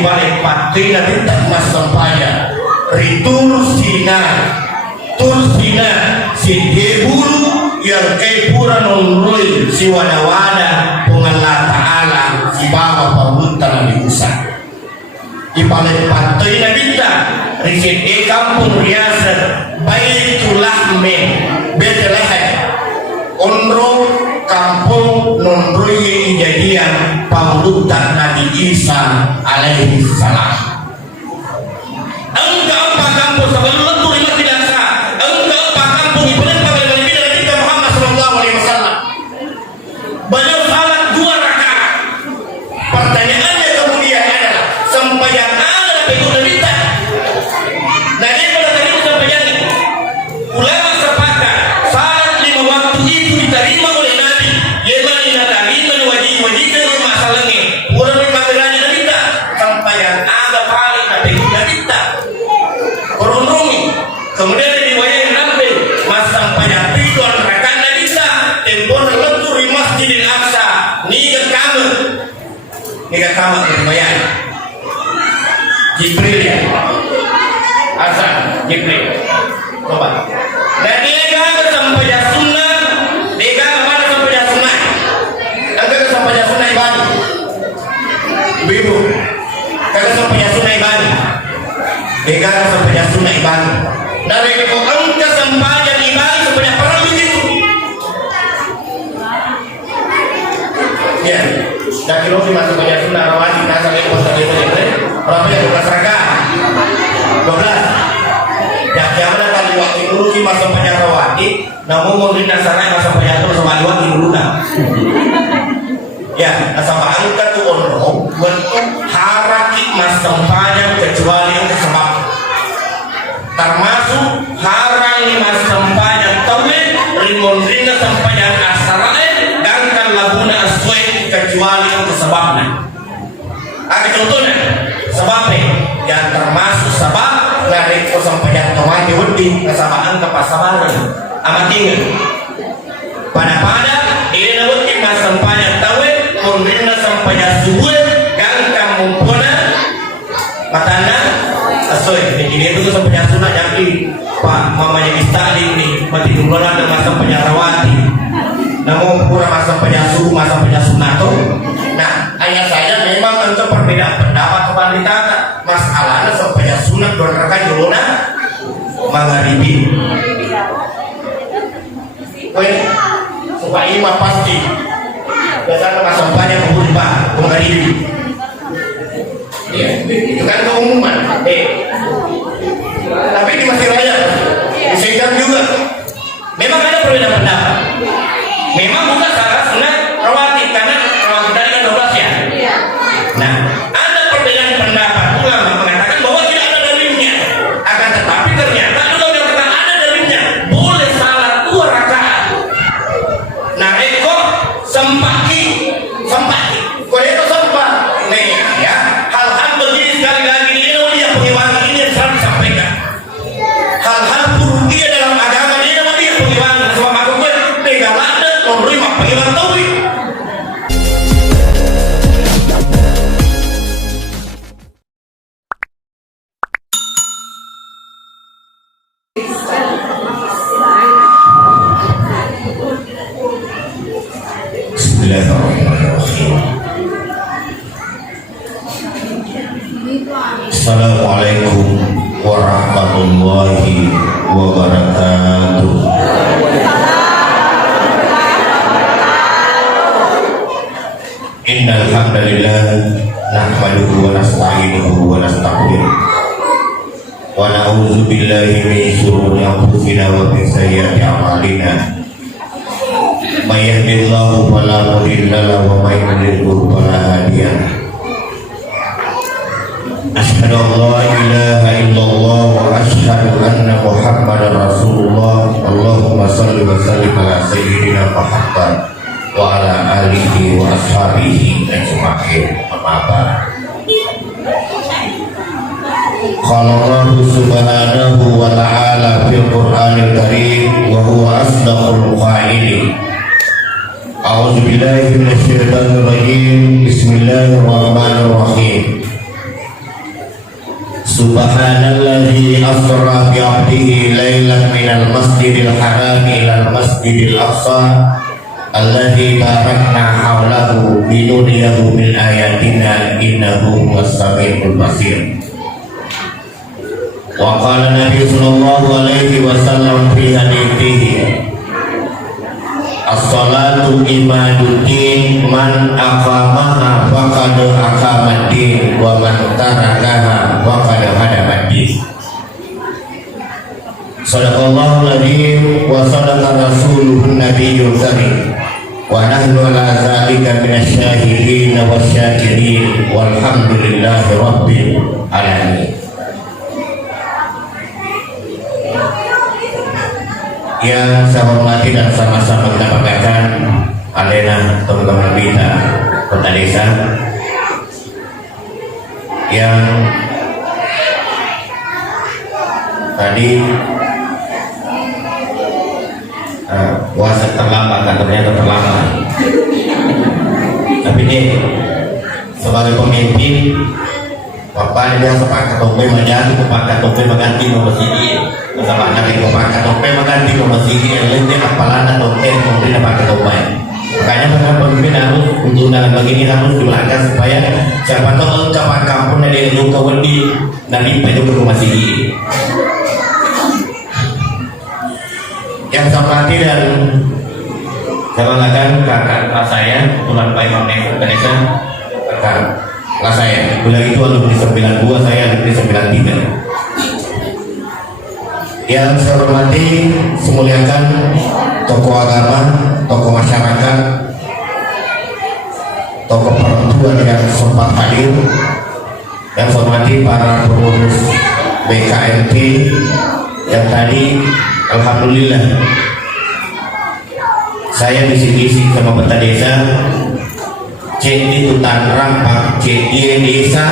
ibalik pati na tinta masampaya ritur sina si debulu yang kay pura nonroy si wada-wada pengalah ta'ala si bawah pabunta na diusah ibalik pati na tinta risit kampung riasa Baitulahme Bethlehem onro kampung nonroy kejadian pabunta Nabi Isa alaihi salam. Engkau apa kampung sebelum lentur lima tidak sah. Engkau apa kampung ibadah pada Nabi dan kita Muhammad sallallahu alaihi wasallam. Beliau salat 2 rakaat. Pertanyaannya kemudian adalah sembahyang ada itu Nabi tak. Dari pada tadi sembahyang ulama sepakat salat 5 waktu itu diterima oleh Nabi. Yemani nadari wajib masalahnya. Orang mengajarkan Nabi tak sembahyang ada paling Nabi Nabi tak. Kemudian riwayat Nabi masang pada 3 rakaat Nabi tak tempon lentur di Masjidil Aqsa ni ke kamar riwayat Jibril ya Hasan Jibril coba dan dia kan sampai sunnah dia kan mana sampai sunnah agak sampai sunnah ibadah ibu kagak sampai sunnah ibadah dia kan sampai sunnah ibadah dari itu engkau sembahyang ibadah sebanyak perang begitu. Ya, dan kalau kita sembahyang sunnah rawatib nasa lepas dari itu, berapa ya 12 rakaat? 12. Ya, jangan kali waktu dulu kita sembahyang rawatib, namun mungkin dasarnya masa sembahyang itu sama dua dulu nah. Ya, sama angka tu orang bentuk harakit mas sembahyang kecuali yang sebab termasuk harang 5 sembahyang tauhid rimun rina sembahyang asarain dan kan labuna aswai kecuali untuk sebabnya ada contohnya sebabnya yang termasuk sebab dari sembahyang tauhid wedi kesabaan kepasabaran amat ingat pada ini wedi mas sembahyang tauhid munrina sembahyang subuh dan kamu puna matanda asoy ini itu sampai sunnah jadi Pak mamanya istali ini mati duluan ada masa penyarawati namun kurang masa penyasuh masa penyasunnah tuh nah ayah saya memang untuk perbedaan pendapat kepada masalahnya sampai penyasunnah 2 rakaat dulu magharibi supaya imam pasti biasanya masa banyak berubah magharibi ya, itu kan keumuman tapi di Masjid Raya di Singkat juga memang ada perbedaan pendapat memang bukan salah sunnah rawatib karena rawatib tadi kan 12 ya nah ada perbedaan pendapat ulama mengatakan bahwa tidak ada dalilnya akan tetapi ternyata juga mengatakan ada dalilnya boleh salat 2 rakaat nah kok sempati kok itu sempat nih ya hal-hal begini sekali lagi ini dia pengiwangi ini yang selalu disampaikan hal-hal buruknya dalam agama ini nama dia pengiwangi sebab aku gue pegang ada menerima pengiwangi tauhid Bismillahirrahmanirrahim. Assalamualaikum warahmatullahi wabarakatuh. Innal hamdalillah nahmaduhu wa nasta'inuhu wa nastaghfiruh wa na'udzu billahi min shururi anfusina wa min sayyiati a'malina. May yahdihillahu fala mudilla lahu wa may yudlil fala hadiya lahu. Asyhadu an la ilaha illallah wa asyhadu anna Muhammadar Rasulullah. Allahumma shalli wa sallim ala sayyidina Muhammad wa ala alihi wa ashabihi ajma'in. Amma ba'd. Qala Allah subhanahu wa ta'ala fil Qur'anil Karim wa huwa asdaqul qailin. A'udzu billahi minasy syaithanir rajim. Bismillahirrahmanirrahim. Subhanalladzi asra bi 'abdihi lailan minal masjidil haram ilal masjidil aqsa alladzi barakna haulahu linuriyahu min ayatina innahu huwas samiul basir. Wa qala Nabi sallallahu alaihi wasallam fi hadithihi as-salatu imaduddin man aqamaha faqad aqamaddin wa man tarakaha faqad hadamaddin. Shadaqallahu alazim wa sadaqa rasuluhun nabiyyul karim wa nahnu ala zalika minasyahidin wasyakirin walhamdulillahi rabbil alamin. Yang saya hormati dan sama-sama kita banggakan alena teman-teman kita kota desa yang tadi puasa terlambat kan, ternyata terlambat, tapi ini sebagai pemimpin Bapak dia sepakat tope menjadi sepakat tope mengganti nomor sini sepakat sepakat tope mengganti nomor sini yang lainnya apalana tope kemudian pakai tope. Makanya para pemimpin harus untuk undangan begini harus dilakukan supaya siapa tahu kapan kampung ada yang luka wendi dan itu ke rumah sini. Yang saya perhati dan saya banggakan kakak kelas saya kebetulan Pak Imam Indonesia kakak kelas saya, bila itu alumni 92, saya alumni 93. Yang saya hormati, semuliakan tokoh agama, tokoh masyarakat, tokoh perempuan yang sempat hadir, yang saya hormati para pengurus BKMP yang tadi, alhamdulillah saya bisik-bisik sama peta desa cek di Tangerang Pak cek di desa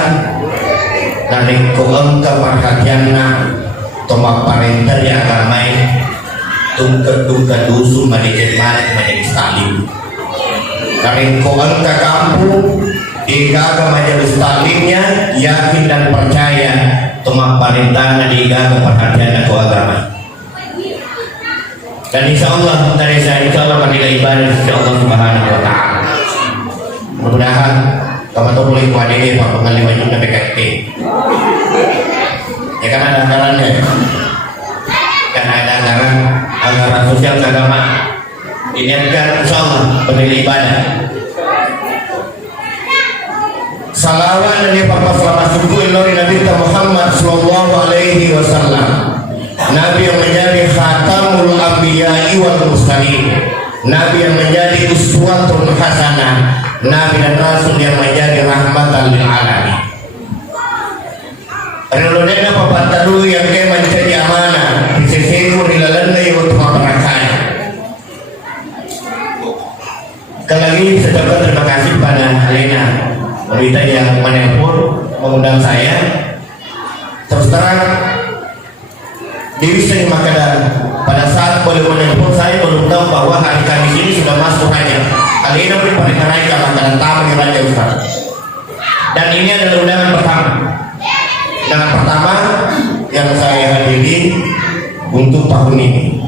narik koeng ke perhatian tomak parenter yang ramai tungke dusun manajer majelis taklim narik koeng ke kampung digaga majelis taklimnya yakin dan percaya tomak parenter digaga perhatian ke agama. Dan insya Allah dari saya insya Allah pada ibadah insya Allah subhanahu wa ta'ala. Mudah-mudahan kamu tuh boleh buat ini Pak Pengalih juga PKT. Ya kan ada anggarannya, kan ada anggaran sosial agama. Diniatkan insya Allah pada ibadah. Salawat dari Bapak selamat subuh ilori Nabi Muhammad Sallallahu Alaihi Wasallam. Nabi yang menjadi khatamul anbiya'i wal mursalin, Nabi yang menjadi uswatun hasanah, Nabi dan Rasul yang menjadi rahmatan lil alamin. Renulena papatalu yang ke menjadi amanah disisiku nilalanda yang untuk masyarakat. Sekali lagi saya terima kasih pada Alena wanita yang menelpon mengundang saya. Terus terang Dewi sering makanan pada saat boleh menelpon saya belum tahu bahwa hari Kamis ini sudah masuk raja. Kali ini pun pada naik ke makanan tamu di raja Ustaz. Dan ini adalah undangan pertama. Undangan pertama yang saya hadiri untuk tahun ini.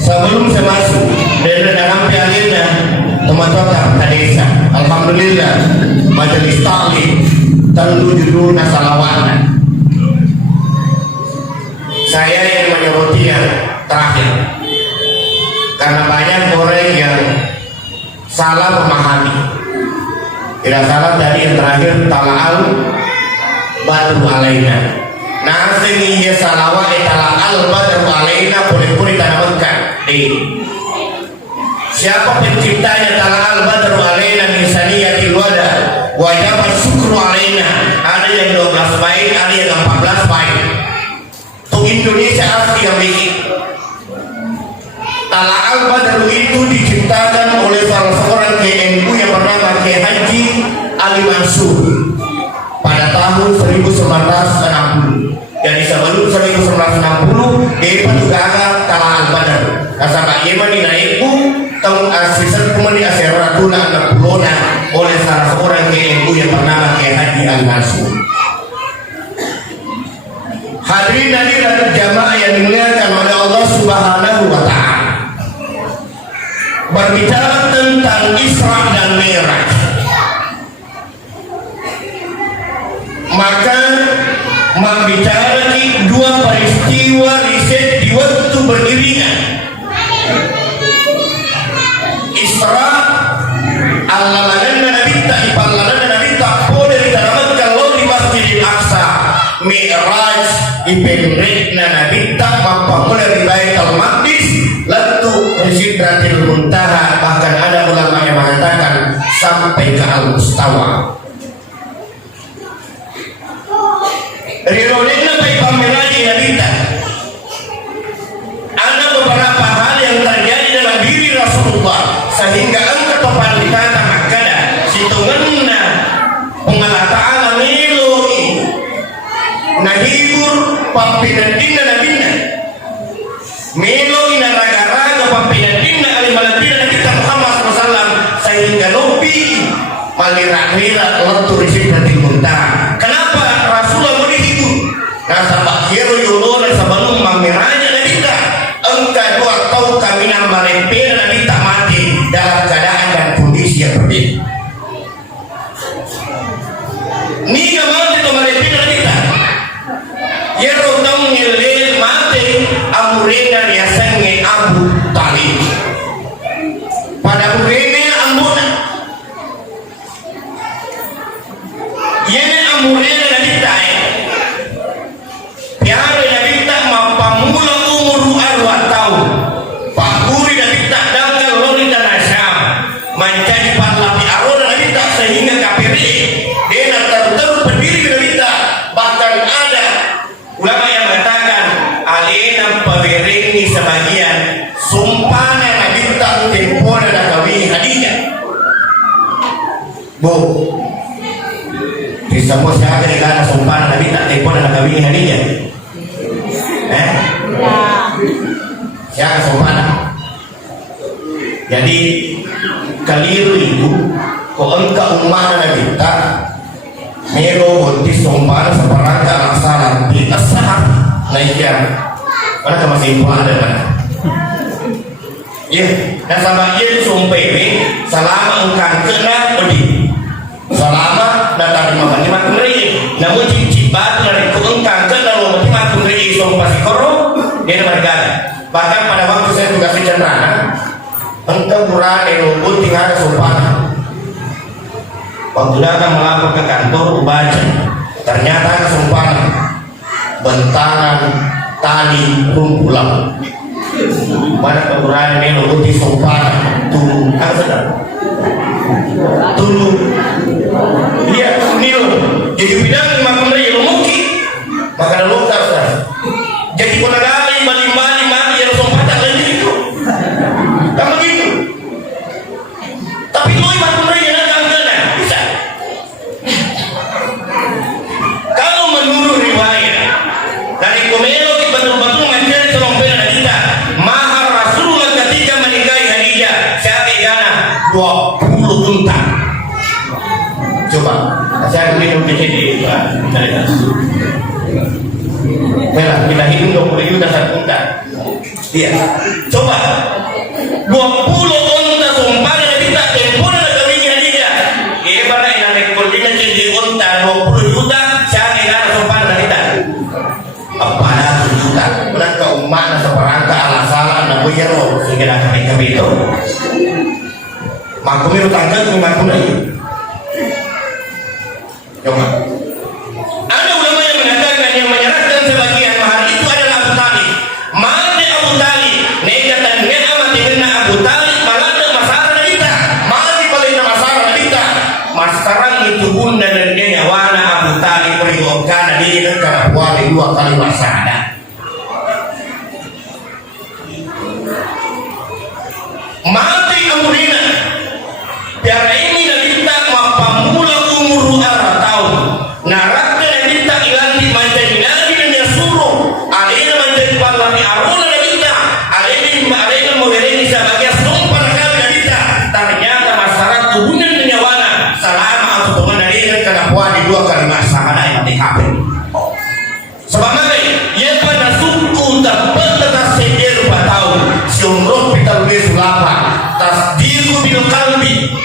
Sebelum saya masuk dari dalam pialina teman-teman desa, alhamdulillah majelis taklim tentu judulnya salawat. Saya yang menyoroti yang terakhir karena banyak orang yang salah memahami. Tidak salah tadi yang terakhir tala'al badru alaina. Nah sini ya salawat tala'al badru alaina boleh-boleh tanamkan. Siapa penciptanya tala'al badru alaina min saniyatil wada wajib syukru alaina. Ada yang 12 baik, ada yang 14 baik. Indonesia asli yang bikin Tala'al Badru itu diciptakan oleh salah seorang KNU yang bernama Kiai Haji Ali Mansur pada tahun 1960. Jadi sebelum 1960 dia juga ada Tala'al Badru. Kasabak Yemen dinaikku tahun asisten kemudian aseratuna 60-an oleh salah seorang KNU yang bernama Kiai Haji Ali Mansur. Hadirin hadirat jamaah yang dimuliakan oleh Allah Subhanahu wa taala. Berbicara tentang Isra dan Mi'raj, maka membicara dua peristiwa riset di waktu beriringan. Isra allalanna nabi ta ipallalanna nabi ta pode ditaramatkan lo di Masjidil Aqsa. Mi'raj ipenrekna nabi ta mapamula di Baitul Maqdis latu Sidratil Muntaha, bahkan ada ulama yang mengatakan sampai ke Al-Mustawa. Rirodena baik pamiraji nabita. Ada beberapa hal yang terjadi dalam diri Rasulullah sehingga angka pepanditana makada situnganna pengalah ta'ala meloi nahibur pampinadina nabina meloi na raga-raga pampinadina alimaladina nabita Muhammad SAW sehingga lopi malira-lira letur Sidratil Muntaha. Kenapa Rasulullah menghibur? Nasa bakiru yuluna sebelum mamiraja nabita engka dua tahu kami nama rempena nabita mati dalam keadaan dan kondisi yang berbeda. Ni mati tu marempena nabita yero tahu nyelil mati amurena riasannya Abu Talib pada urene ambuna yene amurena nabita piara nabita mapamula umur 4 tahun pakuri nabita dangkal lori tanah Syam menjadi parlapi arona nabita sehingga kafiri dena tertentu pendiri nabita. Bahkan ada ulama yang mengatakan alena pawerengi sebagian sumpana nabita tempona dan kawini Khadijah bu di semua siapa yang kata sumpana nabita tempona dan kawini Khadijah siapa sumpana. Jadi kaliru itu kok engkau umana nabita mero bonti sumpana seperangka alasanan di asah naiknya mana ke masih impul ada kan ya dan sama ia sumpah ini selama engkau kena bedi selama datang di makan ngeri namun cicipat dari engkau kena lo makan ngeri sumpah si koro dia bergana. Bahkan pada waktu saya tugas di Cenrana engkau berani rumput tinggal ada sumpah. Waktu datang melapor ke kantor baca ternyata sumpah bentaran tali rumpulan pada keberanian ini rumput sumpah tulu apa sedang tulu iya niru jadi bidang lima kemeri lumuki maka ada luka jadi konagali bali-bali mati yang sumpah tak lanjut itu tak begitu tapi lu lima kemeri yang agak bisa. Kalau menurut riwayat dari Komelo betul-betul mencari serompena Khadijah mahar Rasulullah ketika menikahi Khadijah siapa gana 20 unta. Coba saya beri di sini merah kita hitung 20 juta satu unta. Iya coba 20 unta sumpah Khadijah tempona dan kawini Khadijah pada yang rekordnya jadi unta 20 juta siapa gana sumpah Khadijah apa ada 7 juta mereka umat seperangka alasalan dan buyero sehingga kami itu makumir tanggal makumir coba ada ulama yang mengatakan yang menyerahkan sebagian mahar itu adalah Abu Talib. Mati Abu Talib negatan ni'mat ibn Abu Talib malada masalah nabita mati paling masalah nabita masarang itu bunda dan dia nyawana Abu Talib periwakana dia negara wali 2 kali masalah mati amurina biar ini nabita mapamula umur 4 tahun naraknya nabita ilanti menjadi nabi dan yasuruh alina menjadi parlami aruna nabita alina mewerengi sebagai sumpah kami nabita ternyata masyarakat tubuhnya menyawana selama atau teman alina karena puan di 2 kali masalah yang mati kafir sebab apa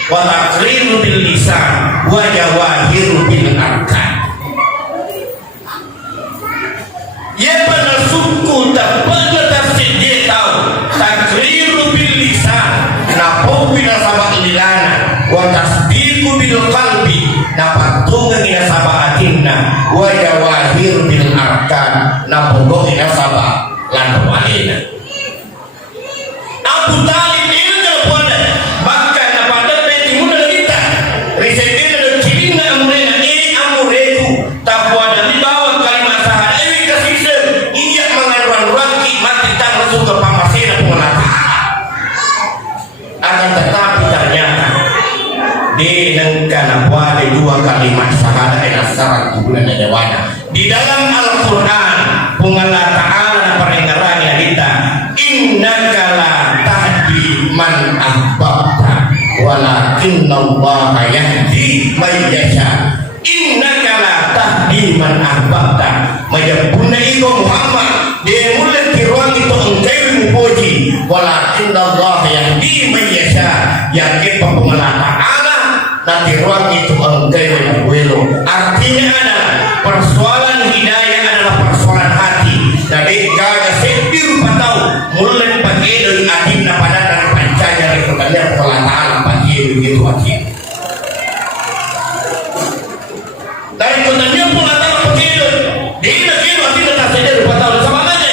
wa taqriru bil lisan wa jawahiru bil arkan. Ye pada suku tak pada tafsir dia tahu takriru bil lisan na pawina sabak lilana wa tasdiqu bil qalbi na patungan ina sabak atinna wa jawahir bil arkan na pogok ina sabak lan walina. Abu Talib ini pada bahkan pada peti muda kita risetnya dan cilinga amrena ini amureku tak pada dibawa kalimat syahadat ini kasih iya mengaruan mati tak masuk ke pamasina pengelata. Akan tetapi ternyata di negara ada dua kalimat syahadat yang syarat bulan dewana di dalam Al-Quran Allah Ta'ala perengarannya kita innaka la tahdi man ahbabta walakinallaha yahdi man yasha. Innaka la tahdi man ahbabta majapuna iko Muhammad dia mulai kiruang itu engkau mupoji walakinallaha yahdi man yasha yakin pengelola Ta'ala nanti ruang itu engkau muwelo. Artinya adalah persoalan hidayah adalah persoalan hati. Jadi gaya sepir patau mulai pakai dari adina pada dan pancanya rekomendasi Allah Ta'ala pakai begitu hati. Dari kontennya pula tak pakai dia nak kira hati tak saja patau sama aja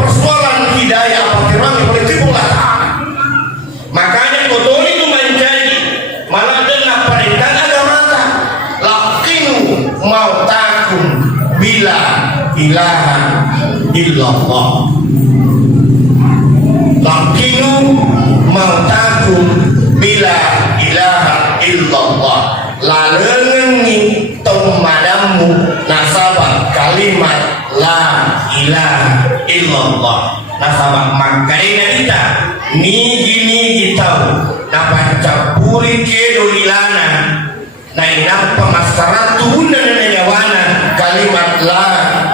persoalan hidayah apa orang yang boleh tipu Allah Ta'ala. Makanya kotor itu menjadi malah dengan perintah agama lakinu mau takun bila ilaha illallah lakinu mautakum bila ilaha illallah lalengi tomadamu nasabah kalimat la ilaha illallah nasabah makarina kita nigi tahu dapat campuri kedo ilana na inapa masaratu na nyawana kalimat la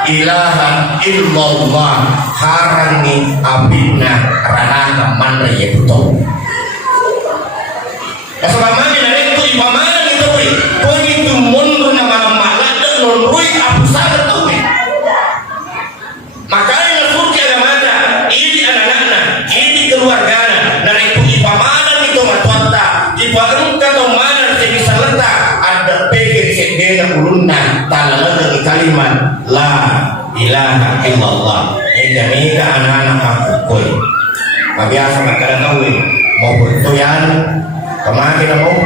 ilaha illallah harangi abina ranaka mana ya betul. Keselamanya dari itu ipamana itu pun itu mundur nama malah dan nurui abu sangat tuh. Makanya surga ada mana ini anak-anak ini keluarga dari itu ipamana itu matuata iparungka atau mana saya bisa letak ada pikir sedena ulunna talaga kalimat la ilaha illallah. Ini anak-anak aku koi biasa makanya tahu mau bertuyan kemarin mau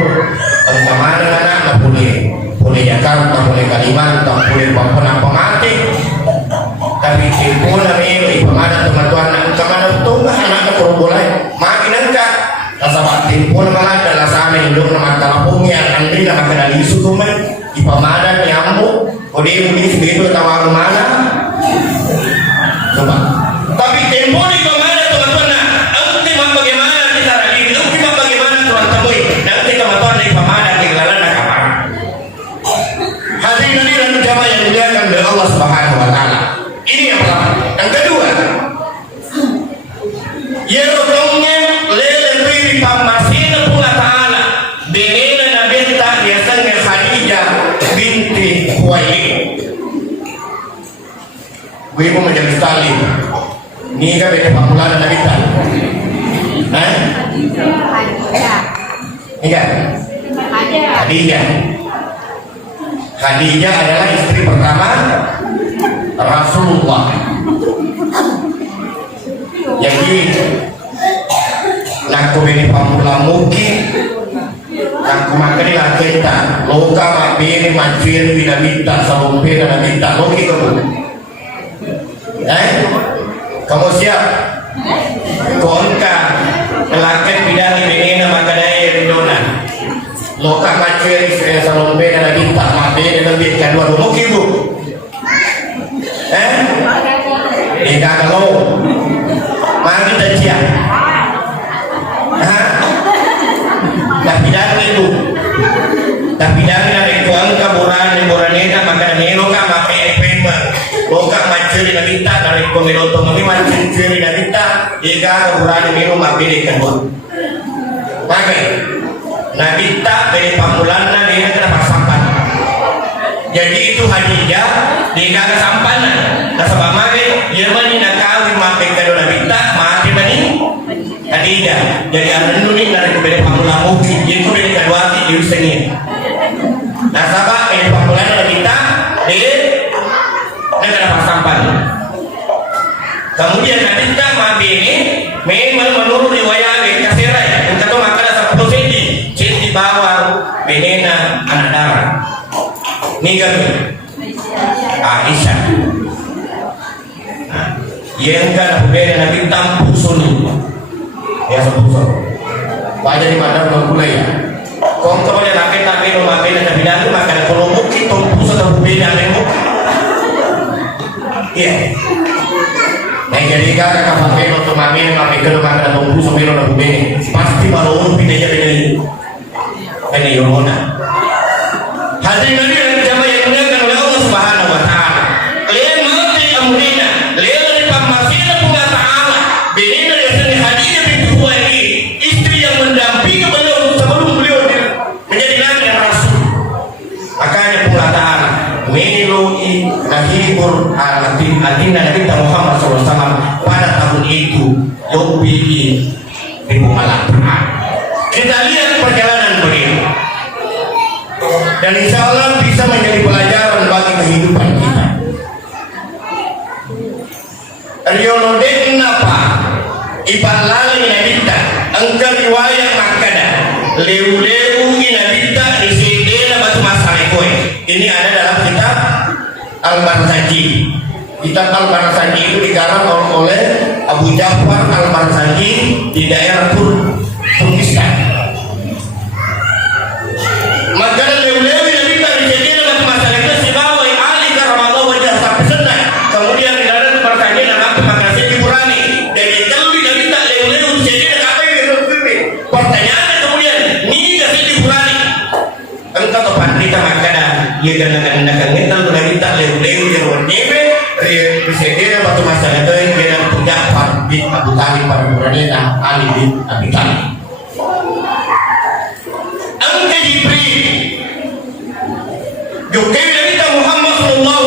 kemarin anak boleh Jakarta boleh Kalimantan boleh Papua apa mati tapi simpulnya ini pengadaan teman-teman kemana tunggah anak kurang boleh makin enggak rasa batin pun malah adalah sama hidup nama telapungnya nanti nama kena isu tuh men di pemadan nyamuk kode ini begitu tawar mana coba tapi tempo di pemadan teman-teman nanti bagaimana kita lagi nanti bagaimana teman-teman nanti teman-teman di pemadan tinggalan nak apa hadirin dan jamaah yang dimuliakan oleh Allah Subhanahu wa taala. Ini yang pertama. Yang kedua, ya rodomnya lele piri pamasina pula taala benena na benta biasanya Khadijah binti Khuwailid. Ibu menjadi sekali. Ni kan beda pamulana na kita. Enggak. Khadijah adalah istri pertama Rasulullah. Jadi nak bini pamula muki nak makani lah kita loka mabini mancir bila minta salompe dan minta loki kamu kamu siap konka melakukan bidang ini maka daya ridona loka mancir salompe dan minta mabini dan minta dua loki bu tidak kalau mari kita siap tapi dari itu angka burannya maka nelo kama pema loka mancuri na kita dari komiloto kami mancuri na kita jika burannya nelo mabili kedua maka nabita dari pamulan na dia kena pasampan. Jadi itu Hadijah dia kagak sampanan. Nasabah mage Jerman ni nakawin mapek kado nabita mati bani Hadijah. Jadi anu ni dari dari pamulan mungkin jadi ko dari kadua ti diusengin. Nasabah dari pamulan nabita dia kena pasampan. Kemudian nabita mabe ini memang menurut riwayat kaserai untuk makan asap posisi di bawah benena anak darah. Niga Aisyah. Yang kan bena nabi tampu sunu. Ya sebut. Baca di madam mulai ya. Kong kemudian nabi rumah bena nabi dan makan kalau mungkin tampu sunu bena nemu. Iya. Nah jadi kan kalau pakai untuk makan kalau makan tampu sunu nabi bena pasti baru pindah jadi ini yomona. Hadirin yang jamaah yang dimuliakan oleh Allah Subhanahu wa taala. Kalian mengerti amrina, kalian dari pamasina Allah taala. Benina dari sini Khadijah binti Khuwailid, istri yang mendampingi beliau sebelum beliau menjadi nabi dan rasul. Makanya Allah taala meloi nahibur atina Nabi Muhammad SAW pada tahun itu lebih ribu malam. Kita lihat perjalanan beliau. Dan insya Allah bisa menjadi pelajaran bagi kehidupan kita. Riono den napa iban lali nabita engkau riwayat makada leu-leu nabita di sini batu masalah kowe. Ini ada dalam kitab Al-Barzanji. Kitab Al-Barzanji itu digarap oleh Abu Ja'far Al-Barzanji di daerah Turkistan. Maka lewi-lewi Nabi tak dijadikan dalam masalah itu si bawa yang ahli karamallah wajah sampai senang. Kemudian di dalam pertanyaan apa maka saya dikurani. Jadi kalau Nabi tak lewi-lewi dijadikan apa yang berfirman. Pertanyaannya kemudian ini kasih dikurani. Engkau tepat kita makanya ia ganang-ganang ngetal Nabi tak lewi-lewi yang wajib. Dijadikan batu masalah itu yang dalam pendapat bin Abu Talib pada Quranina Ali bin Abi Talib. Juga Nabi Muhammad SAW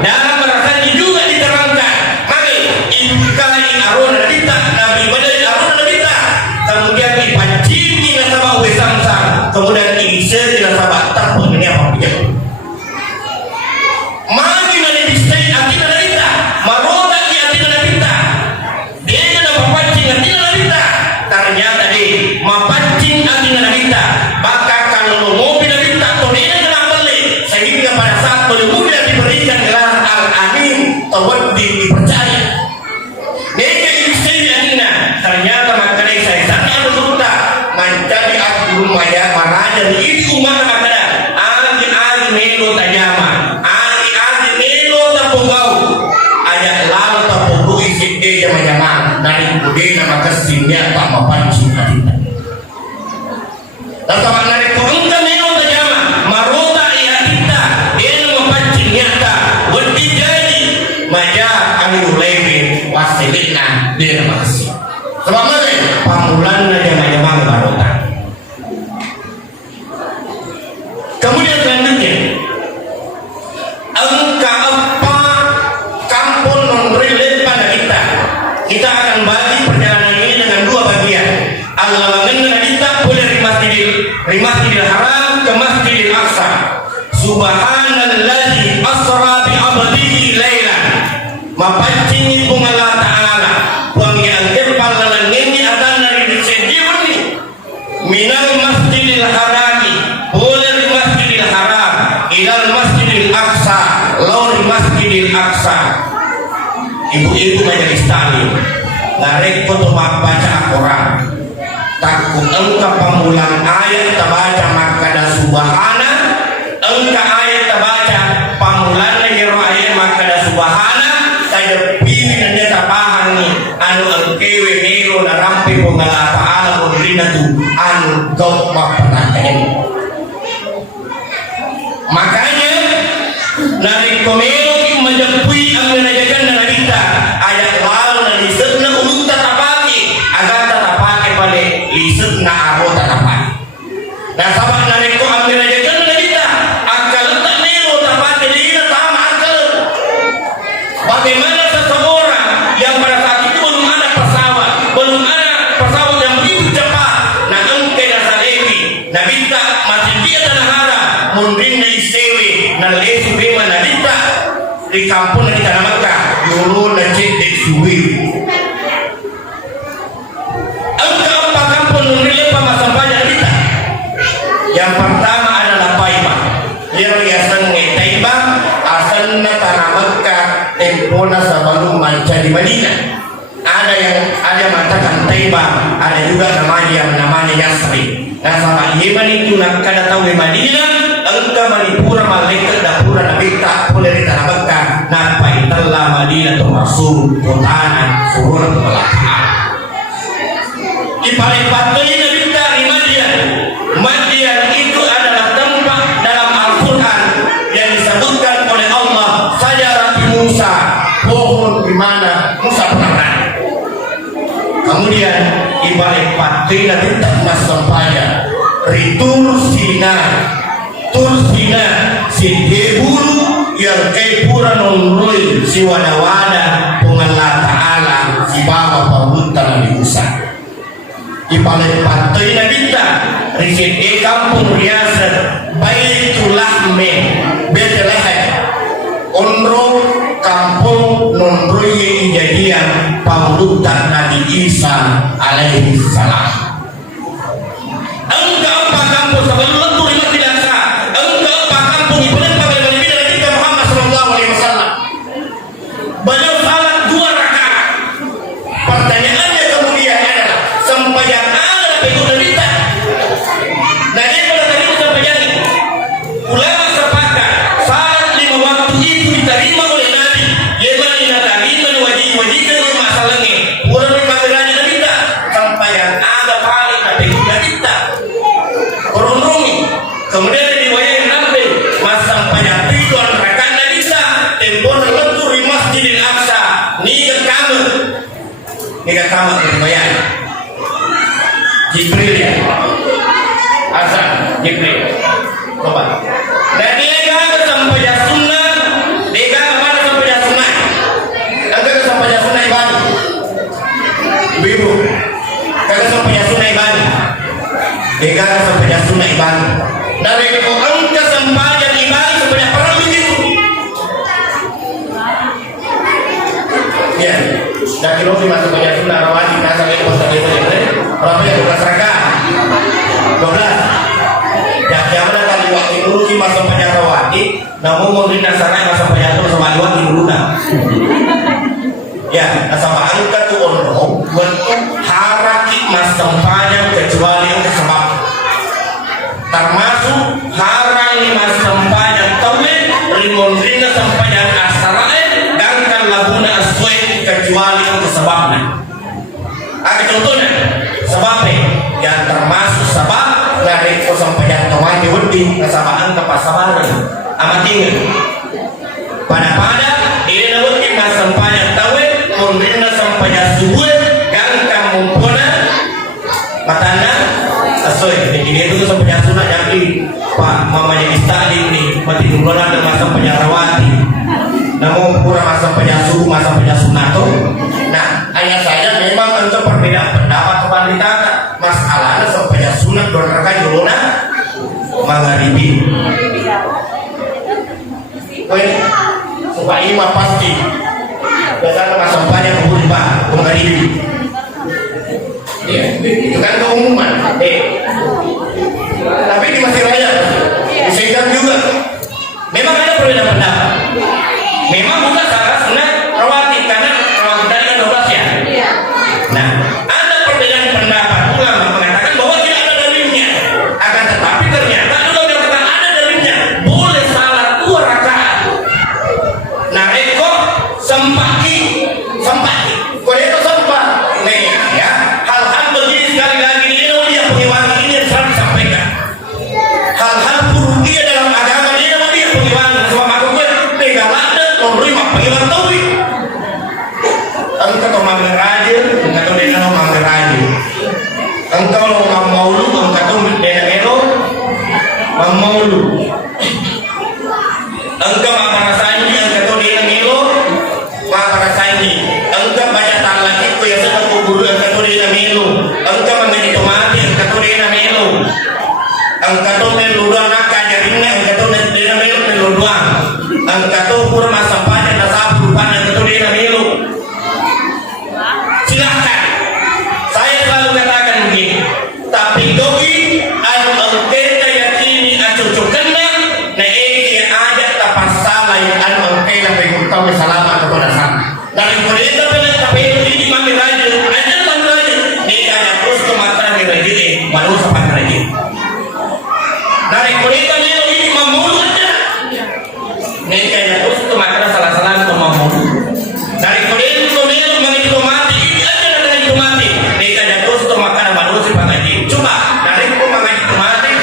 dalam perasaan juga diterangkan. Maka ingkai arun Nabi Nabi Badai arun Nabi kemudian dipancing nasabah Samsam kemudian diisi nasabah tapun ini apa dia? Magi Nabi Bisai atina Nabi maroda di atina Nabi dia dapat pancing atina Nabi ternyata dia mapancing atina Nabi maka kalau mobil Nabi sehingga pada saat mudah diberikan gelar Al-Amin Tawaddi dipercaya. Mereka istrinya ternyata makanya saya sangat berkata menjadi Abdul Maya Maraja ini umat makanya agi melo tajama agi melo tapugau ayat lalu tapugu iside jama-jama dari budaya maka sinnya tak mapancing kita. Dan sama dari korunta melo tajama marota Maja kami ulaiwi wasilina dia masih. Sebab mana? Pamulan aja majamang barotan. Kemudian selanjutnya, angka apa kampung non-relate pada kita? Kita akan bagi perjalanan ini dengan dua bagian. Al-Lawangan kita boleh di Masjidil Haram ke Masjidil Aqsa. Subhanallazi asra bi 'abdihi lailan. Mapancing pun Allah Ta'ala pengiangkan panggalan ini akan dari disediuni minal masjidil harami boleh di masjidil haram ilal masjidil aqsa lawan masjidil aqsa. Ibu-ibu majelis taklim narek foto baca Al-Quran takut engkau pemulang ayat terbaca makada subhana engkau ayat terbaca pemulang hero ayat makada subhana saya pilih dan dia tapahani anu engkewe nero na rampe pengala ta'ala pemrina tu anu gau mapanakan. Makanya dari komelo menjepui ang menajakan na nalita ayat lalu na lisod na ulung tatapaki agar tatapaki pada lisod na aro tatapaki Nah sama nareko ambil aja kan kita akal tak melo dapat diri sama akal. Bagaimana seseorang yang pada saat itu belum ada pesawat yang begitu cepat. Nah engke dasar ewi, nah kita masih dia tanah hara, mundin na isewe, na lesi bema na kita di kampung na kita namakan dulu na cek dek suwi. Engkau apa kampung mundin lepa masampanya kita. Yang pertama adalah Paima. Yang biasa Taiba asal na tanah Mekah tempona sebelum menjadi Madinah. Ada mengatakan Taiba, ada juga namanya Yasrib. Nah sama Yemen itu nak kada tahu di Madinah, engkau manipura malaikat dapura nabi tak boleh di tanah Mekah. Nah paitlah Madinah tu masuk kotana surah belakang. Di paling patuhi nabi tak di Madian. Madian itu adalah tempat dalam Al-Quran yang disebutkan oleh Allah Sajarah Musa, pohon di mana Musa pernah berada. Kemudian ibalik patuhi nanti tak masampaya Ritur Sina si Hebulu yang kepura nonroi si wada-wada pengalah ta'ala si bapa pembuta Nabi Musa. Ibalik patuhi nanti tak riset kampung riasan Baitulahme Bethlehem onro kampung nonroi kejadian pembuta Nabi Isa alaihi salam. Engkau apa kampung sebelum lentur lima tidak sah. Engkau apa kampung ibadah pada Nabi kita Muhammad sallallahu alaihi wasallam. Beliau salat 2 rakaat. Pertanyaannya kemudian adalah sembahyang ada begitu kita. Nah ini pada tadi sembahyang ulama sepakat salat 5 waktu itu diterima oleh Nabi. Yemen diterima wajib masalahnya. Orang memang kita sembahyang ada paling begitu kita. Kemudian diwayai Nabi masang pada 3 rakaat Nabi bisa tempon lentur di Masjidil Aqsa ni ke kamar diwayai Jibril ya Hasan Jibril coba dan dia kan sampai sunnah dia kan mana sampai sunnah agak sampai sunnah ibadah ibu kagak sampai sunnah ibadah dia kan sampai sunnah ibadah. Dari itu engkau sembahyang ibadah sebanyak perang begitu. Ya, dah kilo di masa banyak sunnah rawatib nasa lagi pasal itu berapa ya 12 rakaat 12. Ya jangan kali waktu dulu di masa banyak rawatib, namun mungkin nasarnya masa banyak itu sama dua di dulu nah. Ya, sama angka tu orang untuk haraki masa banyak kecuali untuk sebab termasuk harang 5 sembahyang tauhid rimun-rina sembahyang asarain dan kan laguna aswai kecuali untuk sebabnya. Ada contohnya sebabnya yang termasuk sebab dari sembahyang tauhid diwedi kesabaan ke pasabaran amat tinggal pada ini nawati mas sembahyang tauhid munrina sembahyang subuh dan kan mumpuna matanda asoy ini itu sampai sunnah jadi Pak mamanya istadi ini mati duluan ada masa penyarawati namun kurang masa penyasuh masa penyasunato. Nah ayat saya memang untuk perbedaan pendapat kepada kita masalahnya sampai penyasunan 2 rakaat dulu magharibi supaya imam pasti biasanya masa banyak berubah magharibi. Ya, itu kan keumuman. Tapi di Masjid Raya, di Seidan juga, memang ada perbedaan pendapat. Memang bukan salah sunnah rawatib karena rawatib tadi kan 12 ya. Nah, ada perbedaan pendapat ulama mengatakan bahwa tidak ada dalilnya. Akan tetapi ternyata ada mengatakan ada dalilnya. Boleh salat 2 rakaat. Nah, eko sempati. Kau itu sempat. Nih, ya. Hal-hal begini sekali lagi ini dia pengiwangi ini yang selalu disampaikan. Hal-hal buruk dia dalam agama ini dia pengiwangi. Sebab aku maparasain ang katuli ng ilo, maparasain ang kabayan lagi ko yung sa kuburo ang katuli ng ilo, ang mga ditomati ang katuli ng ilo, ang katuli ng luruan na kanyarin na ang katuli ng ilo ng luruan, ang katuli pura masampahan na sa perubahan ang katuli ng ilo. Silakan, saya selalu katakan begini, tapi dogi ang kita yakini acucukan na eki aja tapasala yang ang kailan may kutang may salamat ako na sana. Dahil ko rin tapi hindi mami raja, aja lang raja, ni kanya gusto mata ni raja malusa pa raja. Dahil ko rin hindi mamulot aja, ni kanya gusto mata salah-salah ko mamulot. Dahil ko rin mga ditomati, ini aja na mga ditomati, ni kanya gusto mata malusa pa raja. Coba, dari ko mga ditomati,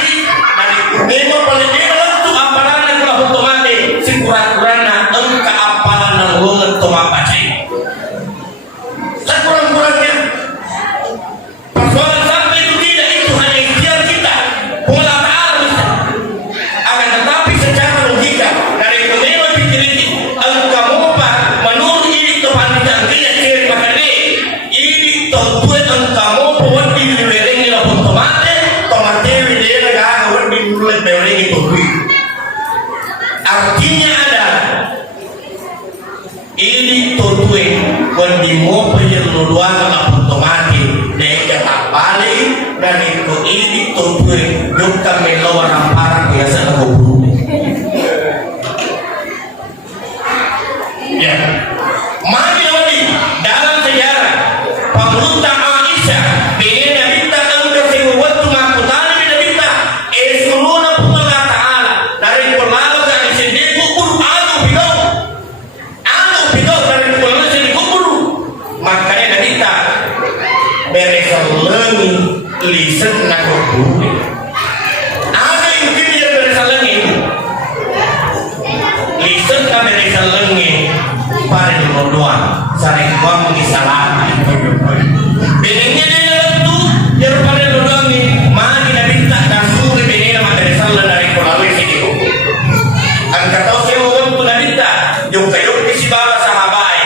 dari ko nemo paling kurang-kurang na ang kaapalan ng lungan tumapasay. Sa kurang-kurangnya, persoalan sampai itu tidak, itu hanya ikhtiar kita. Pola ta'ala bisa. Akan tetapi secara logika, dari pemilihan pikir ang kamu pa, menurut ini kepanditan dia ciri makanya, ini tentunya ang kamu pun diwiring nila pun tomate dia nagagawin diwiring diwiring itu. Artinya ada ini tutuin kundi mo penyeluruhan otomatis deka tapali dan itu ini tutuin juga melawan amparan biasa aku ya mari lagi dalam sejarah pemerintah Aisyah pengen kita angkat sesuatu makutani bila kita seluruh Allah Ta'ala dari pemalu makanya kita beresan lengi lisan nak kubur. Ada yang dia beresan lengi lisan nak beresan lengi pada doa sering gua mengisalah beningnya dia itu yang pada doa ni mari nabi tak dasuri beningnya beresan dari kulalui sini angkat tahu semua waktu nabi tak juga yuk isi bala sahabat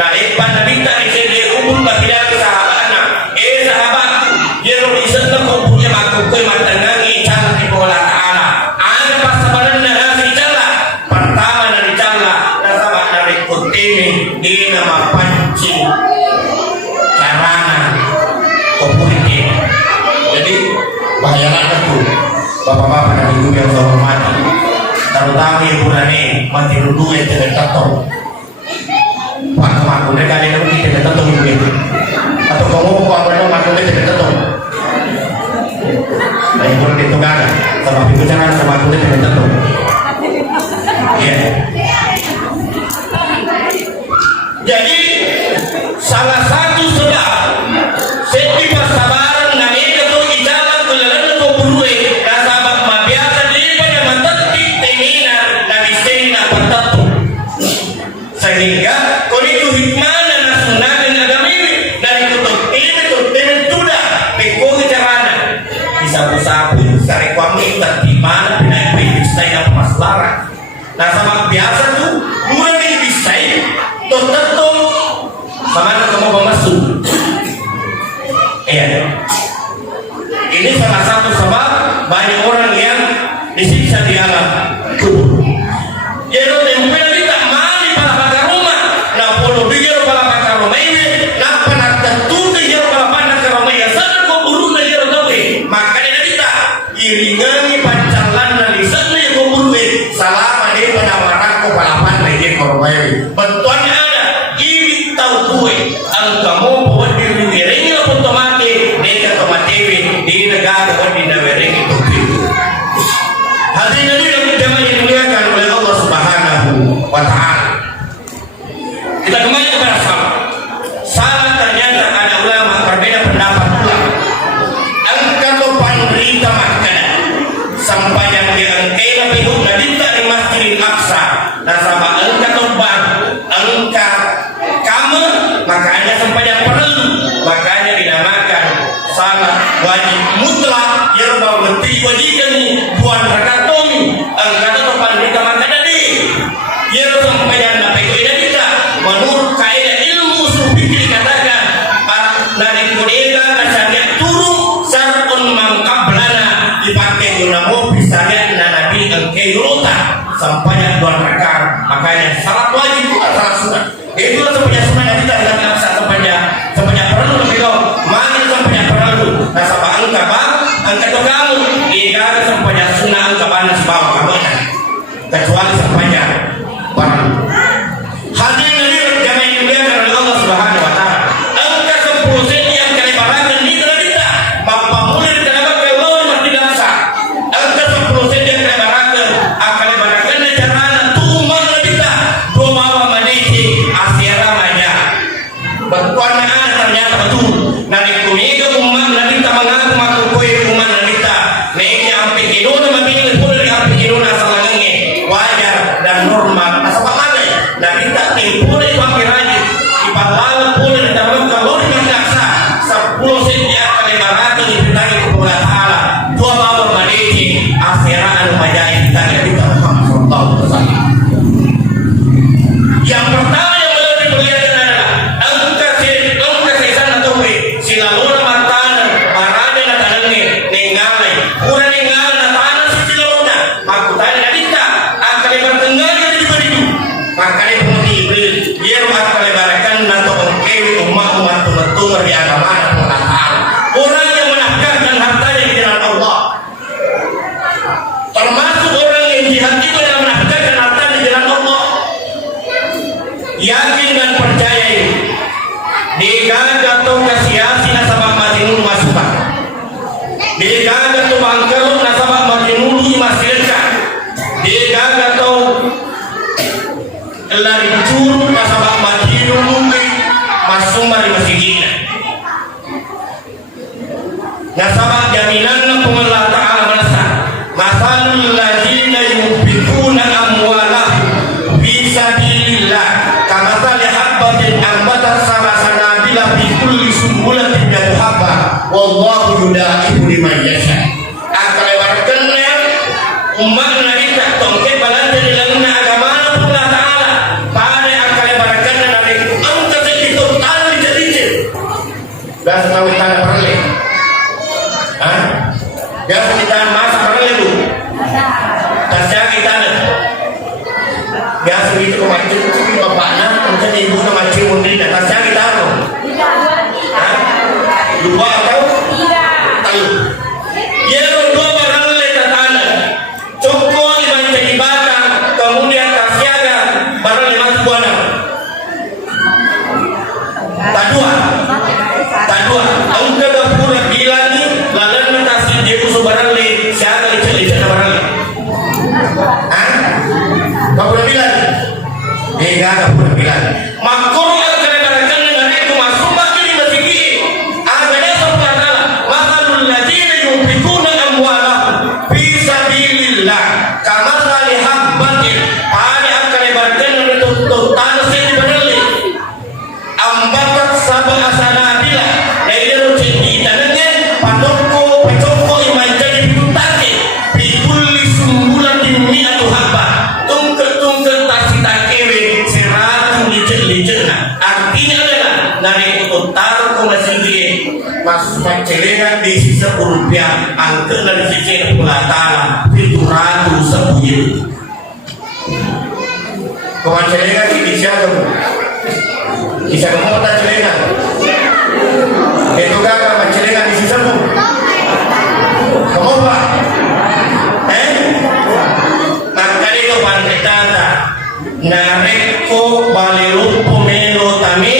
nah ipan nabi tak bagi sahabatnya, sahabatku, yang bisa terkumpulnya makhluk kemantangangi cara di bola Ta'ala. Ada pasabaran nasi cala, pertama dari cala, nasabah dari kutimi di nama panci, carana, komuniti. Jadi bahayalah itu, bapak-bapak dan ibu yang saya hormati, terutama ibu nani mati dulu yang tidak tahu. Pak makulnya kalian itu tidak tahu begitu. Atau kamu mau apa makulnya tidak tahu. Baik pun itu kan, sama itu jangan sama makulnya tidak tahu. Ya. Jadi salah satu sebab setiap persabaran dan itu di jalan kelalan itu berue, nasabah biasa dia pada menteri tenina dan istana pertatu. Sehingga itu hikmah dan nasional dan agama ini dari tutup-tutup sudah pekong carana bisa-bisa cari kami dan di mana pindah-pindah saya masalah. Nah sama biasa tuh mulai ini bisa tutup sama kamu masuk. Iya. Ini salah satu sebab banyak orang yang disiksa di alam kubur. Jadi tempat kita mari para bakar rumah, nak polo bigero para bakar rumah ini, nak panak tentu bigero para bakar rumah ya sana kubur na bigero tahu. Makanya kita iringani pancalan na di sana yang kubur selama dia pada marako palapan bigero rumah ini. Bentuknya ada, ini tahu gue, angkamu buat diri ini otomatis, dia otomatis di negara buat di negara itu. Hadirin yang dimuliakan oleh Allah Subhanahu wa Ta'ala. Kita kembali kepada salah ternyata ada ulama berbeda pendapat pula. Angka penderita makanan sampai yang diangkaikan hidup dan tidak di Masjidil Aqsa dan sama angka tobat angka kamu makanya sampai yang perlu makanya dinamakan salat wajib mutlak yang berarti wajib ini buat rakaat angka penderita makanan sampainya 2 rakaat. Makanya salat wajib bukan salat sunat. Itu sampainya sunat yang kita dalam nafsa sampainya perlu lebih kau. Mana sampainya perlu. Nah sabah angka bang, angka tu kamu. Ika sampainya sunat angka bana sebab kamu. Kecuali sampainya perlu. Hadirin hadirin jamaah yang dimuliakan oleh Allah Subhanahu wa taala. Angka 10% yang kalian barakan di dalam kita. Bapak mulai dalam Allah mesti nafsa. Angka 10% yang kalian barakan akan barakan carana tuman kita. Dua mawa maniki asyara maya. Batuan mana ternyata betul. Nari kuniga umat nari ta mengaku maku koi umat nari ta. Naiki ampi hiduna mabili pula di ampi hiduna salangannya. Wajar dan normal. Asal mana? Nari ta pula di ampi rajin. Ipalala pula di dalam kalori maksa. 10 sen yang kalian barakan dipintai kepada Allah. Dua mawa maniki asyara anu maya kita kita Muhammad sallallahu alaihi wasallam. Yang pertama yang perlu diperlihatkan adalah angka sesan atau silaluna matana marada na tanangi ningalai pura ningal na tanah si silaluna makutani na dita angka lebar tengah yang diberidu makanya pengerti ibril biar angka lebarakan na to kewi umat tumer di agama Allah Ta'ala. Orang yang menafkahkan hartanya di jalan Allah termasuk orang yang jihad itu yang menafkahkan harta di jalan Allah. Yakin dan percaya ini digaga atau kasiasi nasabak matinulu masukkan digaga atau bangkeruk nasabak matinulu imasilkan digaga atau lari curu nasabak matinulu masumbar di masjidnya nasabak jaminan pengelah ta'ala merasa masalul ladina yunfikuna amwalahum fi sabilillah kamathali habbatin ambatat sab'a sanabila fi kulli sumbulatin mi'atu habba wallahu yudaifu liman yasha. Akal warkana umat narita tongke balanda di langna agama Allah Ta'ala pada akal warkana dari angka itu tali jadi biasa tahu tanah perle biasa kita masa perle bu tasya kita biasa itu kemacin itu bapaknya kemudian ibu kemacin mundin tasya kita apa lupa atau tahu ya dua barang leta tanah cukup lima jadi batang kemudian tasyaga barang 5 buana tak dua angka berpura bilani lalu mentasi dia usul barang li siapa licin barang li kau boleh bilang enggak boleh bilang makro yang kadang-kadang dengan itu masuk bagi di masjid agaknya sebenarnya masalul ladina yunfikuna amwalahum fi sabilillah kamathali habbatin pada akan ibaratkan untuk tanah sini berli ambatat sab'a sanabila dari rutin di tanahnya padoko pecoko iman jadi pitutake pituli sumbulatin mi'atu habba tungkel tasita kewe seratu licin artinya adalah dari utar ke masjid masuk celengan di sisa rupiah angka dari sisi pelataran 710 kawan celengan di siapa bisa kamu tak celengan itu kakak mencelengan di sisa bu kamu pak maka itu pandai tata nareko balirupo melo tami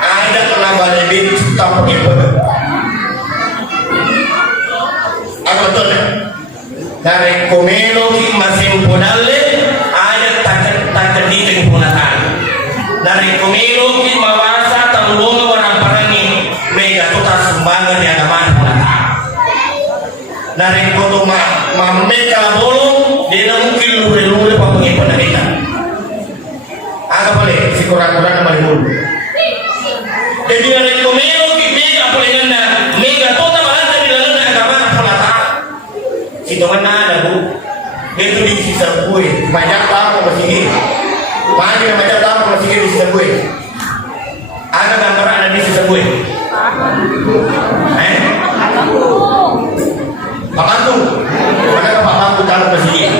ada kena balibin tak pakai pada apa betul nareko melo masih podale ada tak di kepunatan nareko melo mawasa tambunga warang parangi mega tuta sumbangan di agama punatan nareko tu mameka bolong dia mungkin lure pakai pada kita agak boleh si kurang-kurang nama dulu jadi ada komero mega boleh nanda mega total balanta di dalam agama Allah Ta'ala itu mana ada bu itu di sisa gue banyak tahu masih ini banyak tahu masih ini di sisa gue ada gambaran ada di sisa gue Pak Bantu mana Pak Bantu tahu masih ini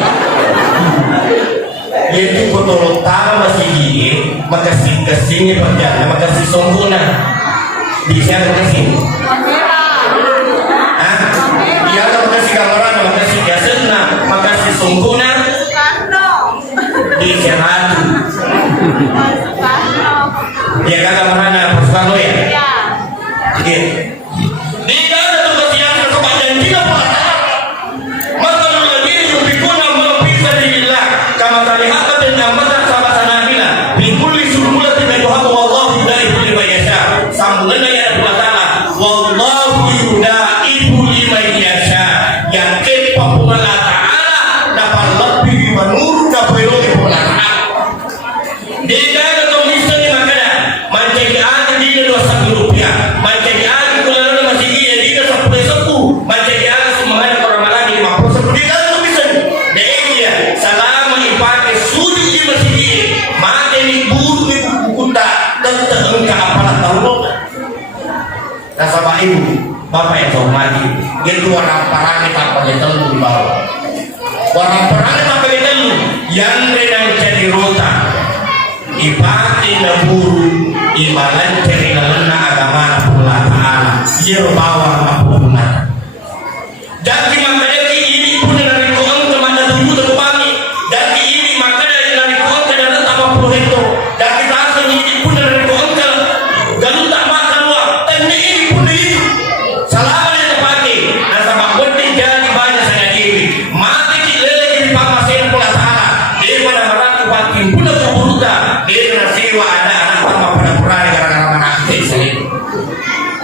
yaitu kotolotama masih gini makasih kesini perjalanan makasih sombuna bisa makasih iya makasih kameran makasih biasanya makasih sombuna bisa hatu ya kakak mana Soekarno ya iya tidak ada tugas yang kekebalan tidak pernah maka lagi yubikuna bisa dibilang kama terlihat dan namanya sahabat sanabila bikuli surmula tiba-tiba wallahu yudaibu lima yasha sambungan ayat Allah Ta'ala wallahu yudaibu lima yasha yang kepa Allah Ta'ala dapat lebih menurut kapelong Allah Ta'ala tidak ada komisi di makanya mencari aja di dosa rupiah mencari aja kalau masih iya di dosa sepuluh mencari aja semuanya orang lagi 50 dia kan bisa dia selama ibadah sudi di masih iya maka ini buru di buku tetap enggak apalah tahu nah sama ibu bapak yang tahu mati itu orang parang tanpa ditelu di bawah orang parang tanpa ditelu yang renang jadi rota ibati na buru ibalan ceri na agama na Allah Ta'ala dia bawa na puna dan makanya ini pun dari Tuhan kemana dulu terbangi dan ini makanya dari Tuhan tidak ada apa pun itu dan kita akan ini pun dari Tuhan kalau tak makan wah dan ini pun itu selama dia terpakai dan sama penting jadi banyak saya diri mati kita lagi pamasin Allah Ta'ala dia pada meratu pakai pun terburuta dia nasiwa ada anak sama pura-pura gara-gara mana aktif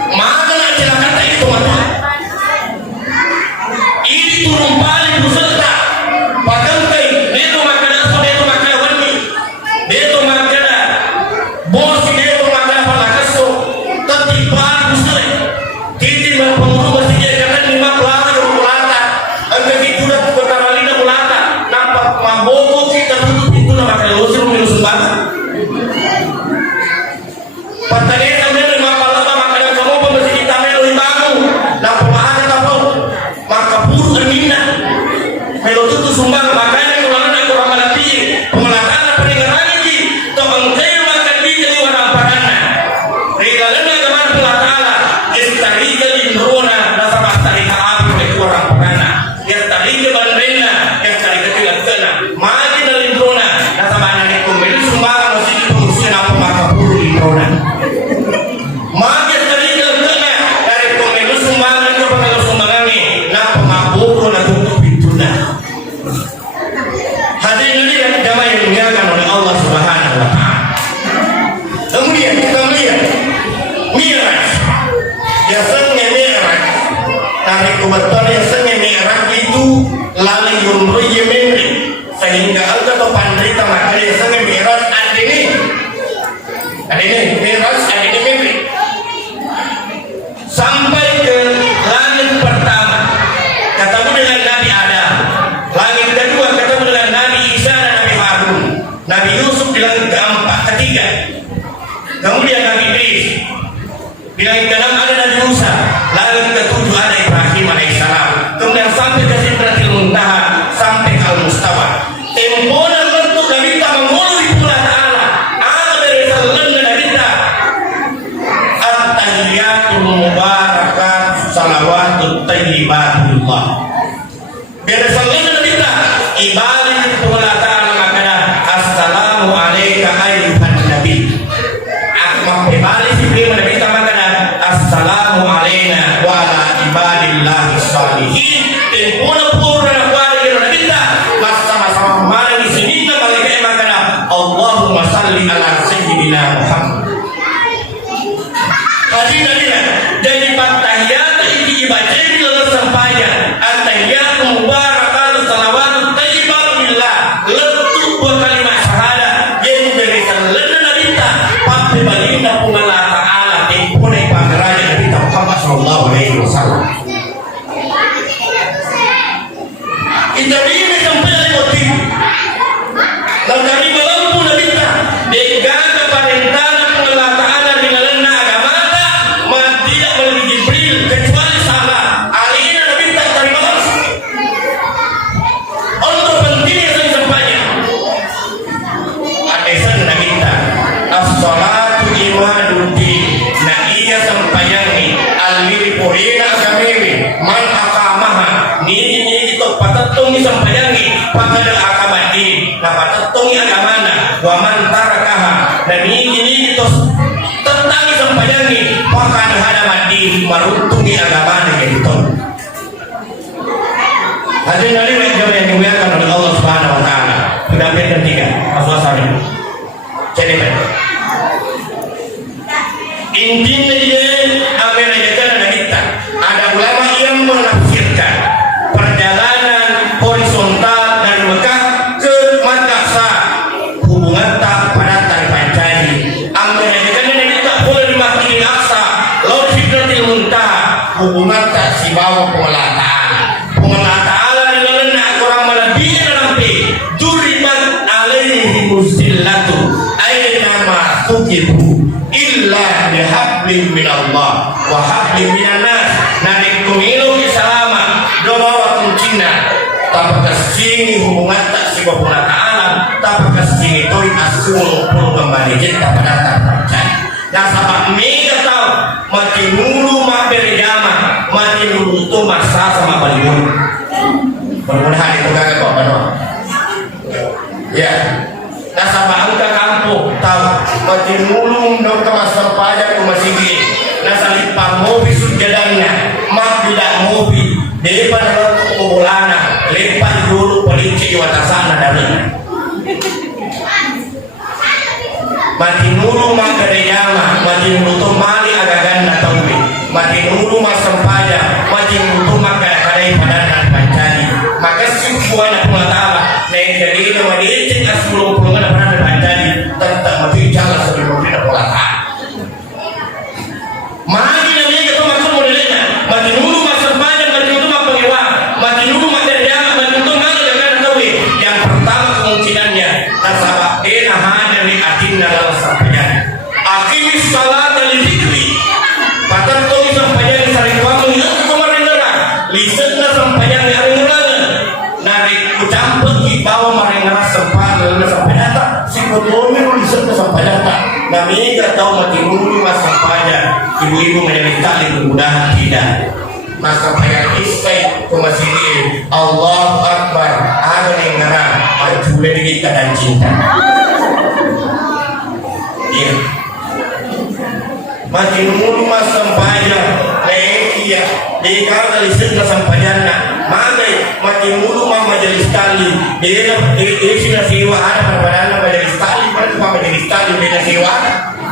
mana nak silakan tak itu teman-teman ini turun balik beserta pakai dia tu makanan dia tu makanan wani dia tu makanan bos dia tu makanan palakaso tapi balik beserta kita berpengaruh masih dia jangan 5 pelari ke mulata agak itu dah ketaralina mulata nampak maboko kita tutup pintu nak makan usir minus banget pertanyaan kami lima palapa makanan kamu pembersih kita melu bangun dan pemahaman kamu maka buruk terminat melu tutup sumbang makanan kurangan kurang melatih pengelakkan peninggalan ini tengkai makan di jadi orang parana regalana kemana Allah Ta'ala istariga lindrona nasa pastarika api oleh orang parana istariga bandrena istariga tilakana magi na lindrona nasa mana ni kumeli sumbang masih pengusir apa maka buruk lindrona maka tadi kena dari pemilu sumbangan ke pemilu sumbangan ini nak pemabuk nak tutup pintunya hadirin yang jamaah yang dimuliakan oleh Allah Subhanahu wa Ta'ala kemudian kita melihat Mi'raj biasanya Mi'raj tarik kebetulan biasanya Mi'raj itu lalu yumru yemeni sehingga angka atau pandrita maka biasanya Mi'raj ada ini Mi'raj ada ini mimpi sampai ke langit pertama ketemu dengan Nabi Adam langit kedua ketemu dengan Nabi Isa dan Nabi Harun Nabi Yusuf di langit keempat ketiga kemudian Nabi Idris di langit keenam ada Nabi Musa langit ketujuh ada Ibrahim alaihissalam kemudian sampai ke Sidratil Muntaha sampai ke Al-Mustawa temponan bentuk Nabi kita mengulur di Allah Ta'ala ada dari saluran Nabi kita at-tahiyatul mubarakat salawatut tayyibatullah dari saluran Nabi kita ibadah Allah Ta'ala makanya assalamu alayka ayyuhan nabi akmak ibadah sipri Nabi kita makanya assalamu alayna wa ala ibadillahi salihin temponan pura kuari Nabi kita sama-sama mana di sini malaikat makanya Allahumma salli ala sayyidina Muhammad hadirin dari tahiyat ini ibadah ini lalu sampainya at-tahiyat mubarakatuh salawatut tayyibatullah letup kalimat syahadat yang dari sallallahu alaihi wasallam baginda Allah Ta'ala tempone pangeranya Nabi Muhammad sallallahu alaihi wasallam kita ini sampai dari motif dan dari melampu Nabi kita dengan keparentahan Allah Ta'ala dengan lena agama tidak melalui Jibril kecuali salah alihnya Nabi kita terima langsung untuk pentingnya saya sampaikan patungi agamana wa man tarakaha dan ini terus tentang sampayangi pakan hadamat di maruntungi agamana gitu. Hadirin yang dimuliakan oleh Allah Subhanahu wa taala. Pendamping ketiga, asal-asalnya. Jadi intinya ada ulama yang menafsirkan perjalanan horizontal dari Mekah ke Makassar hubungan tak pada tari pancari Amerika kita boleh di Masjidil Aqsa lalu Sidratil Muntaha hubungan tak si bawah pengelataan dilana kurang melebih dalam P duribat alaihi mustillatu aina ma tukibu illa bihablin minallah wa hablin minan narik kumilu selama doa kuncina tanpa kesini hubungan tak si bapuna ta'ala tanpa kesini toi asul puluh kembali kita pada terpercaya dan sama mega tahu mati mulu mak berjama mati mulu tu masa sama baliun mudah-mudahan itu gak kok benar ya nah sama angka kampung tahu mati mulu dong ke masa pajak ke masih gini nah salip pamobi sujadanya mak tidak mobi daripada waktu kumulana lepas dulu politik watasana dari mati nulu mak gerejama mati nulu tu mali agagan na taubi mati nulu mak sempaja mati nulu tu mak kadang-kadang padan pancani maka simpuan aku mengatakan naik dari ini wadicin asmulung pulungan padan pancani tetap mati jalan sebelum kita pulatan mati nabi itu maksud modelnya mati nulu mak sempaja mati nulu mak pengewa mati nulu mak gerejama mati nulu mak agagan na taubi yang pertama kemungkinannya nasabah hanya ni atinna dalam sampaian akimis salat dari zikri patah tu sampaian sering waktu itu kemarin dah lisenna sampaian hari ngerana narik kucampur di bawah marenga sempat sampai data si kotomi lisenna sampaian tak kami tak tahu mati dulu mas sampaian ibu-ibu menjadi kali kemudahan tidak mas sampaian istai kemasih Allah Akbar ada yang ngerang ajule kita dan cinta iya mati mulu mas sampaian lekia dikata lisenna sampaianna magai mati mulu mah majelis kali dia sina siwa ada pada majelis kali pada majelis kali dia siwa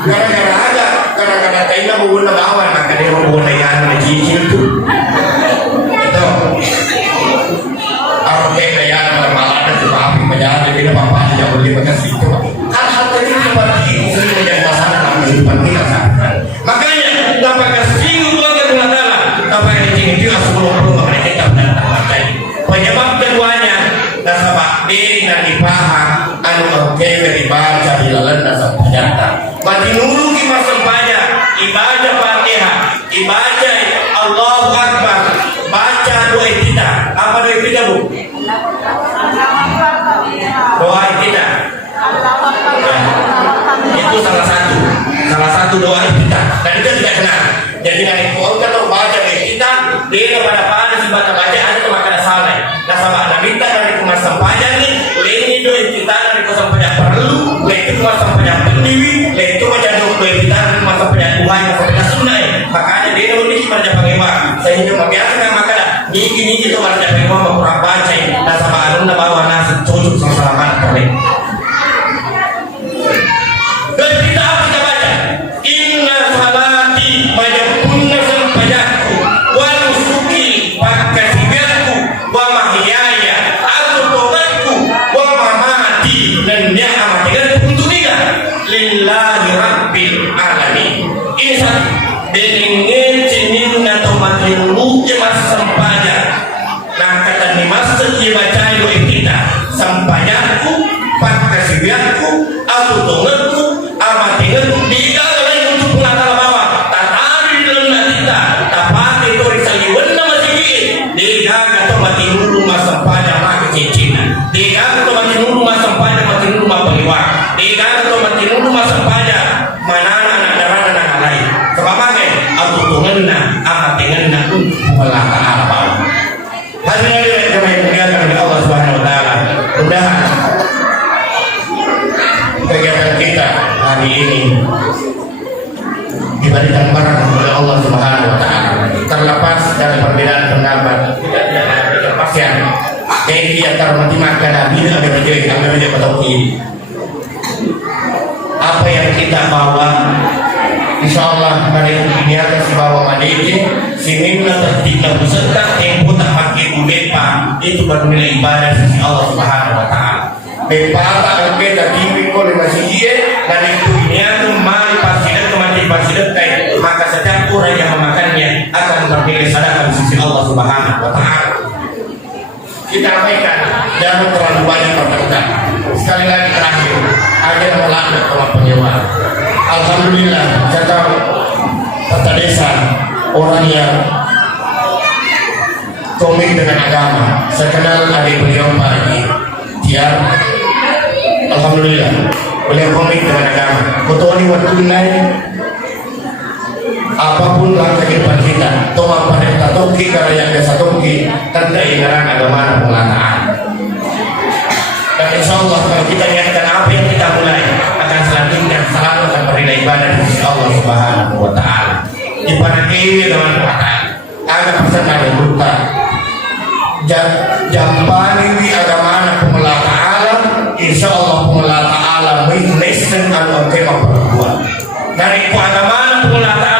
gara-gara ada gara-gara kaina bubun bawan maka dia bubun dengan cicil tu itu aku kayak yang malah ada api menjadi kita bapak yang boleh makasih itu hal-hal tadi seperti itu menjadi masalah dalam kehidupan kita makanya dapat kasih keluarga Allah dapat itu asal-usul mereka dan penyebab keduanya nasabah dengan dipaham anu oke dibaca dilalan nasab nyata mati nulu ki masempanya ibadah Fatihah ibadah Allahu Akbar baca doa kita apa doa kita bu doa kita itu salah satu doa kita dan itu tidak kenal jadi dari kalau baca doa kita dia kepada pada si baca ada tu maka salah nasabah anda minta dari kumas sampaian ni ini doa kita dari kumas sampaian perlu itu kumas sampaian pendiwi itu macam doa kita dari kumas sampaian Tuhan yang sampaian sunnah makanya dia nulis pada pengewa sehingga biasa maka ini itu pada pengewa kurang baca nasabah anda bawa nasi cocok sama-sama boleh dan kita apa kita baca inna salati majapunna sampajaku wa nusuki pakasibianku wa mahyaya atau tobatku wa mamati dan dia amatikan untuk dia lillahi rabbil alamin ini satu dengan cinin atau matilmu jemas sampaja nah kata ni master dibaca doa kita sampajaku pakasibianku atau tobatku amatikan dia lain untuk pengatal bawah tak ada di dalam kita tapi itu risaliwan nama sini dia kata mati nulu masa pada mati cincin dia kata mati nulu masa pada mati nulu masa pengiwa dia kata mati nulu masa pada mana anak darah anak lain sebab apa aku tungenna amatikan untuk pengatal bawah hadirin yang dimuliakan oleh Allah Subhanahu wa taala mudah kita hari ini diberikan barang oleh Allah Subhanahu wa Ta'ala, terlepas dari perbedaan pendapat, tidak ada kepastian. Jadi antara mati makan Nabi dan ada menjadi ini. Apa yang kita bawa, insya Allah hari ini akan dibawa madiki, sehingga tertiga beserta tempo tak pakai ubepa itu bernilai ibadah sisi Allah Subhanahu wa Ta'ala. Bepata kita kimi ko lima siye dan itu ini akan mari pasir mati pasir kai, maka setiap orang yang memakannya akan bernilai sedekah sisi Allah Subhanahu wa Ta'ala. Kita abaikan, jangan terlalu banyak perkataan. Sekali lagi terakhir, agar melaknat orang penyewa. Alhamdulillah, saya tahu kata desa orang yang komit dengan agama. Saya kenal adik beliau Pak Haji Tiar. Alhamdulillah, beliau komit dengan agama. Betul ini waktu lain. Apapun langkah kehidupan kita, toa pada kita toki karena yang biasa toki tanda ingaran agama pengelolaan. Dan insya Allah kalau kita niatkan apa yang kita mulai akan selanjutnya selalu akan bernilai ibadah di sisi Allah Subhanahu wa Ta'ala. Ibadah ini dengan perkataan agak pesan ada buta. Jampani di agama pengelolaan, insya Allah pengelolaan menyesal atau tema perempuan. Dari agama pengelolaan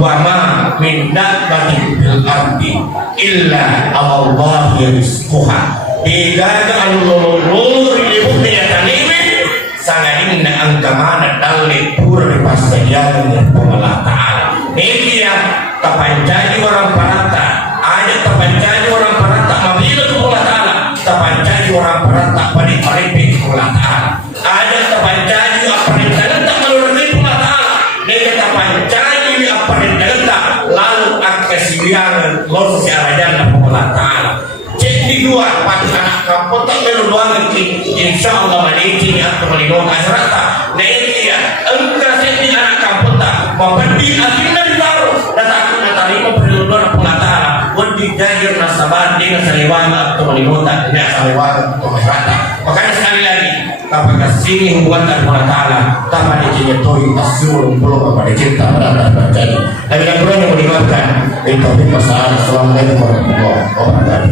wama min dabbatin fil ardi illa Allah rizquha digaga al-lulur libut ya tanimi sangadinna angkamana dalil pura pasayang Allah Ta'ala. Dia tapanjani orang parata ada tapanjani orang parata mabila Allah Ta'ala, tapanjani orang parata pada paripik Allah Ta'ala, ada tapanjani apa yang tak menurut Allah Ta'ala, dia tapanjani lalu akasian los siarajan Allah Ta'ala. Jadi dua pada anak kampung tak berdoa nanti insya Allah maliki atau melindungi akhirat. Nah ini ya engkau sendiri anak kampung tak memberi akhirnya ditaruh dan aku natari memperlindungan Allah Ta'ala. Wadi jajir nasabat dengan saliwan atau melindungi dengan saliwan atau akhirat. Makanya sekali lagi apakah sini hubungan dengan Allah Ta'ala tanpa dicintai asyur belum apa dicinta berada terjadi. Dan yang yang mendengarkan itu masalah. Assalamualaikum warahmatullahi wabarakatuh.